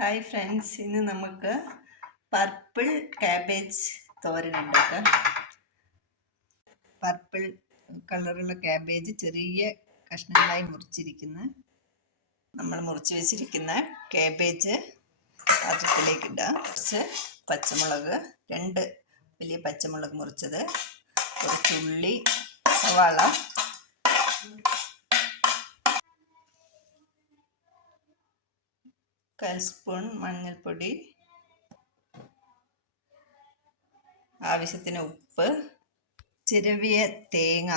Hi friends, ഇന്ന് നമുക്ക് purple cabbage തോരൻ ഉണ്ടാക്കാം. പർപ്പിൾ കളറുള്ള ക്യാബേജ് ചെറിയ കഷ്ണങ്ങളായി നമ്മൾ മുറിച്ച് വെച്ചിരിക്കുന്ന ക്യാബേജ് പാത്രത്തിലേക്ക് ഇടാം. കുറച്ച് പച്ചമുളക്, 2 വലിയ പച്ചമുളക് മുറിച്ചത്, കുറച്ച് ഉള്ളി, സവാള, കാൽ സ്പൂൺ മഞ്ഞൾപ്പൊടി, ആവശ്യത്തിന് ഉപ്പ്, ചിരവിയ തേങ്ങ.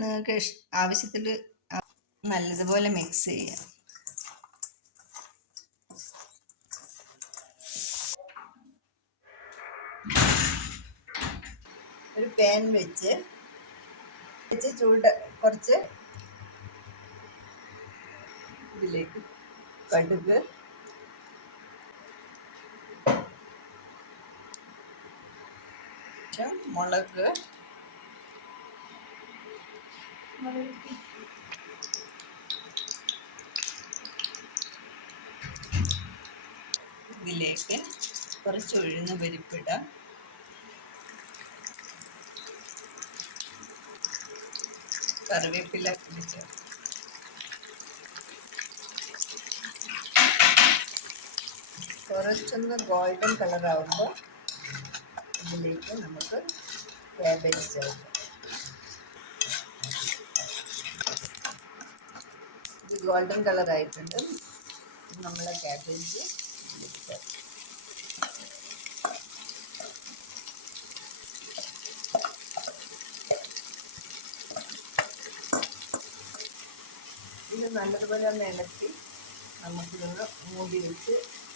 നിങ്ങൾക്ക് ആവശ്യത്തിൽ നല്ലതുപോലെ മിക്സ് ചെയ്യാം. ഒരു പാൻ വെച്ച് കുറച്ച് ഇതിലേക്ക് കടുക്, മുളക്, ഇതിലേക്ക് കുറച്ച് ഉഴുന്ന് പരിപ്പിടാം, കറിവേപ്പില പിടിച്ച് കുറച്ചൊന്ന് ഗോൾഡൻ കളറാകുമ്പോൾ ഇതിലേക്ക് നമുക്ക് ക്യാബേജ് ചേർക്കാം. ഇത് ഗോൾഡൻ കളറായിട്ടുണ്ട്. നമ്മളെ ക്യാബേജ് ഇതിലേക്ക് ചേർക്കാം. ഇത് നല്ലതുപോലെ ഒന്ന് ഇളക്കി നമുക്കിതൊന്ന് മൂടി വെച്ച്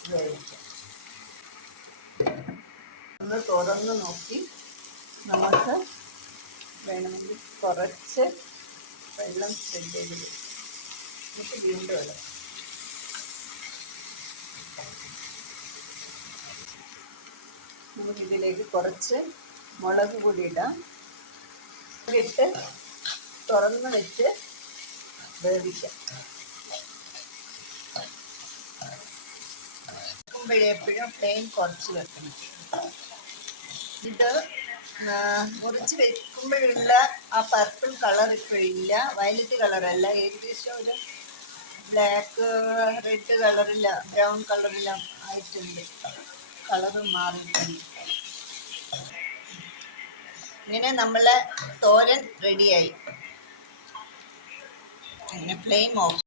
വേവിക്കാം. ഒന്ന് തുറന്ന് നോക്കി നമുക്ക് വേണമെങ്കിൽ കുറച്ച് വെള്ളം സ്പ്രെഡ് ചെയ്ത് നമുക്ക് വീണ്ടും ഇടാം. നമുക്കിതിലേക്ക് കുറച്ച് മുളക് പൊടി ഇടാം. ഇട്ട് തുറന്ന് വെച്ച് വേവിക്കാം. എപ്പോഴും ഫ്ലെയിം കുറച്ച് വെക്കണം. ഇത് മുറിച്ച് വെക്കുമ്പോഴുള്ള ആ പർപ്പിൾ കളർ ഇപ്പോഴില്ല, വയലറ്റ് കളറല്ല, ഏകദേശം ഒരു ബ്ലാക്ക് റെഡ് കളറില്ല, ബ്രൗൺ കളറില്ല ആയിട്ടുണ്ട്. കളറ് മാറിയിട്ടുണ്ട്. ഇങ്ങനെ നമ്മളെ തോരൻ റെഡിയായി. അങ്ങനെ ഫ്ലെയിം ഓഫ്.